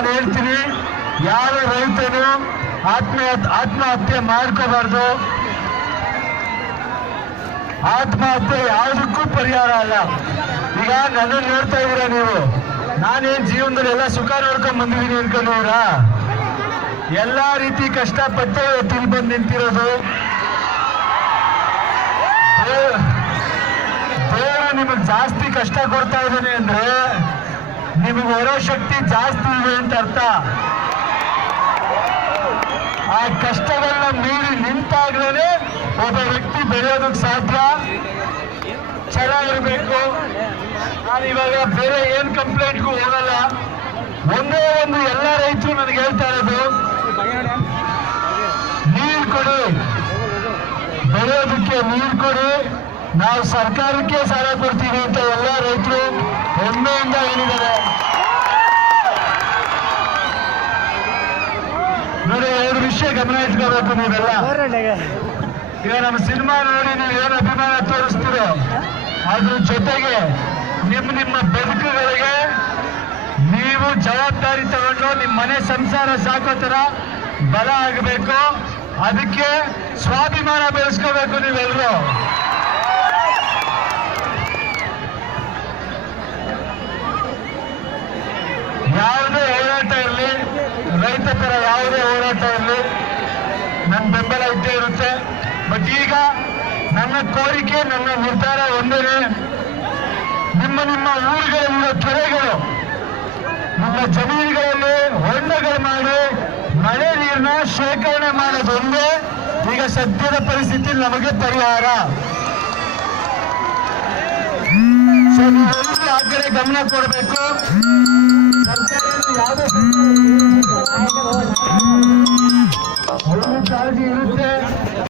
ನಾನು ಹೇಳ್ತೀನಿ, ಯಾವ ರೈತನು ಆತ್ಮಹತ್ಯೆ ಮಾಡ್ಕೋಬಾರ್ದು. ಆತ್ಮಹತ್ಯೆ ಯಾವುದಕ್ಕೂ ಪರಿಹಾರ ಅಲ್ಲ. ಈಗ ನನ್ನನ್ನು ನೋಡ್ತಾ ಇದ್ದೀರಾ ನೀವು, ನಾನೇನ್ ಜೀವನದಲ್ಲಿ ಎಲ್ಲ ಸುಖ ನೋಡ್ಕೊಂಡ್ ಬಂದಿದ್ದೀನಿ ಅನ್ಕೊಂಡಿದ್ದೀರಾ? ಎಲ್ಲಾ ರೀತಿ ಕಷ್ಟಪಟ್ಟು ತಿಳಿ ಬಂದು ನಿಂತಿರೋದು. ದೇವರು ನಿಮಗೆ ಜಾಸ್ತಿ ಕಷ್ಟ ಕೊಡ್ತಾ ಇದ್ದಾನೆ ಅಂದ್ರೆ ನಿಮಗೆ ಹೊರೋ ಶಕ್ತಿ ಜಾಸ್ತಿ ಇದೆ ಅಂತ ಅರ್ಥ. ಆ ಕಷ್ಟಗಳನ್ನ ಮೀರಿ ನಿಂತಾಗ್ಲೇ ಒಬ್ಬ ವ್ಯಕ್ತಿ ಬೆಳೆಯೋದಕ್ಕೆ ಸಾಧ್ಯ. ಛಲ ಇರಬೇಕು. ನಾನು ಇವಾಗ ಬೇರೆ ಏನ್ ಕಂಪ್ಲೇಂಟ್ಗೂ ಹೋಗಲ್ಲ. ಒಂದೇ ಒಂದು ಎಲ್ಲ ರೈತರು ನನಗೆ ಹೇಳ್ತಾ ಇರೋದು, ನೀರು ಕೊಡಿ, ಬೆಳೆಯೋದಕ್ಕೆ ನೀರು ಕೊಡಿ, ನಾವು ಸರ್ಕಾರಕ್ಕೆ ಸಾಲ ಕೊಡ್ತೀವಿ ಅಂತ ಎಲ್ಲ ರೈತರು ಹೆಮ್ಮೆಯಿಂದ ಹೇಳಿದ್ದಾರೆ. ನೋಡಿ, ಎರಡು ವಿಷಯ ಗಮನ ಇಟ್ಕೋಬೇಕು ನೀವೆಲ್ಲ. ಈಗ ನಮ್ಮ ಸಿನಿಮಾ ನೋಡಿ ನೀವು ಏನು ಅಭಿಮಾನ ತೋರಿಸ್ತೀರೋ ಅದ್ರ ಜೊತೆಗೆ ನಿಮ್ಮ ಬದುಕುಗಳಿಗೆ ನೀವು ಜವಾಬ್ದಾರಿ ತಗೊಂಡು ನಿಮ್ಮ ಮನೆ ಸಂಸಾರ ಸಾಕೋ ತರ ಬಲ ಆಗಬೇಕು. ಅದಕ್ಕೆ ಸ್ವಾಭಿಮಾನ ಬೆಳೆಸ್ಕೋಬೇಕು ನೀವೆಲ್ಲರೂ. ಯಾವುದೇ ಹೋರಾಟ ಇರಲಿ, ರೈತ ಪರ ಯಾವುದೇ ಹೋರಾಟ ಇರಲಿ, ನನ್ನ ಬೆಂಬಲ ಇದ್ದೇ ಇರುತ್ತೆ. ಬಟ್ ಈಗ ನನ್ನ ಕೋರಿಕೆ, ನನ್ನ ನಿರ್ಧಾರ ಒಂದೇ, ನಿಮ್ಮ ಊರುಗಳಲ್ಲಿರೋ ಕೆರೆಗಳು, ನಿಮ್ಮ ಜಮೀನುಗಳಲ್ಲಿ ಹೊಂಡಗಳು ಮಾಡಿ ಮಳೆ ನೀರನ್ನ ಶೇಖರಣೆ ಮಾಡೋದೊಂದೇ ಈಗ ಸದ್ಯದ ಪರಿಸ್ಥಿತಿ ನಮಗೆ ಪರಿಹಾರ. ಸೊ ನೀವೆಲ್ಲರೂ ಆ ಕಡೆ ಗಮನ ಕೊಡಬೇಕು. ಸರ್ಕಾರದಲ್ಲಿ ಯಾವುದೇ ಕಾಳಜಿ ಇರುತ್ತೆ.